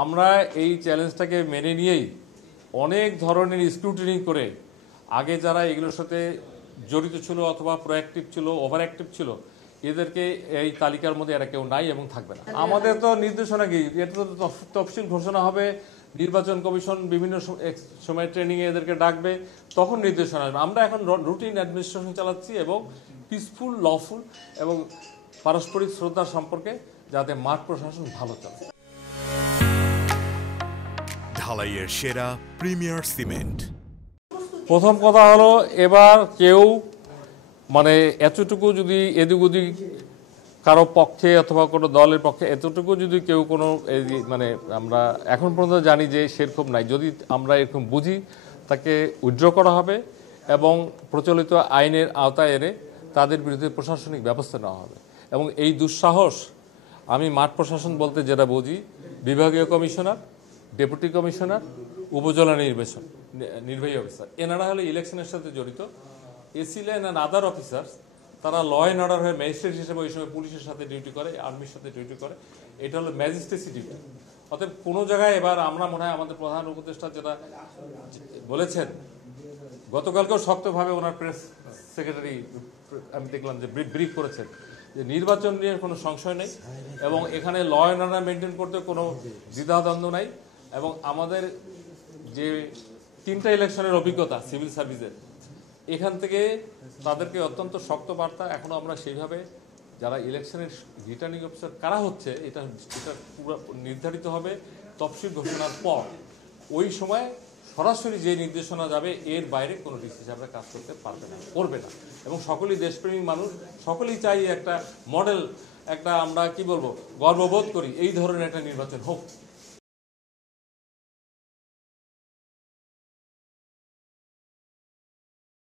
আমরা এই চ্যালেঞ্জটাকে মেনে নিয়েই অনেক ধরনের স্ক্রুটিনি করে আগে যারা এগুলোর সাথে জড়িত ছিল অথবা প্রোঅ্যাক্টিভ ছিল, ওভার অ্যাক্টিভ ছিল, এদেরকে এই তালিকার মধ্যে এরা কেউ নাই এবং থাকবে না। আমাদের তো নির্দেশনা কি, এটা তো তফসিল ঘোষণা হবে, নির্বাচন কমিশন বিভিন্ন সময় ট্রেনিংয়ে এদেরকে ডাকবে, তখন নির্দেশনা আসবে। আমরা এখন রুটিন অ্যাডমিনিস্ট্রেশন চালাচ্ছি এবং পিসফুল, লফুল এবং পারস্পরিক শ্রদ্ধার সম্পর্কে যাতে মাঠ প্রশাসন ভালো চলে। ঢালাইয়ের সেরা প্রিমিয়ার সিমেন্ট। প্রথম কথা হলো, এবার কেউ মানে এতটুকু যদি এদিক ওদিক কারো পক্ষে অথবা কোনো দলের পক্ষে এতটুকু যদি কেউ কোনো মানে আমরা এখন পর্যন্ত জানি যে সেরকম নাই, যদি আমরা এরকম বুঝি তাকে উইথড্র করা হবে এবং প্রচলিত আইনের আওতায় এনে তাদের বিরুদ্ধে প্রশাসনিক ব্যবস্থা নেওয়া হবে। এবং এই দুঃসাহস আমি মাঠ প্রশাসন বলতে যেটা বুঝি, বিভাগীয় কমিশনার, ডেপুটি কমিশনার, উপজেলা নির্বাহী অফিসার, এনারা হলে ইলেকশনের সাথে জড়িত। AC line and other officers, তারা ল অ্যান্ড অর্ডার হয়ে ম্যাজিস্ট্রেট হিসেবে ওই সময় পুলিশের সাথে ডিউটি করে, আর্মির সাথে ডিউটি করে। এটা হলো ম্যাজিস্ট্রেসি ডিউটি। অতএব কোনো জায়গায় এবার আমরা মনে হয় আমাদের প্রধান উপদেষ্টা যেটা বলেছেন, গতকালকেও শক্তভাবে ওনার প্রেস সেক্রেটারি আমি দেখলাম যে ব্রিফ করেছেন যে নির্বাচন নিয়ে কোনো সংশয় নেই এবং এখানে ল অ্যান্ড অর্ডার মেনটেন করতে কোনো দ্বিধাদ্বন্দ্ব নাই। এবং আমাদের যে 3টা ইলেকশনের অভিজ্ঞতা সিভিল সার্ভিসের, এখান থেকে তাদেরকে অত্যন্ত শক্ত বার্তা, এখনও আমরা সেইভাবে যারা ইলেকশনের রিটার্নিং অফিসার কারা হচ্ছে এটা পুরো নির্ধারিত হবে তফসিল ঘোষণার পর। ওই সময় সরাসরি যে নির্দেশনা যাবে এর বাইরে কোনো ডিসি সাহেবরা কাজ করতে পারবে না, করবে না। এবং সকলেই দেশপ্রেমিক মানুষ, সকলেই চাই একটা মডেল, একটা আমরা কি বলবো, গর্ববোধ করি এই ধরনের একটা নির্বাচন হোক।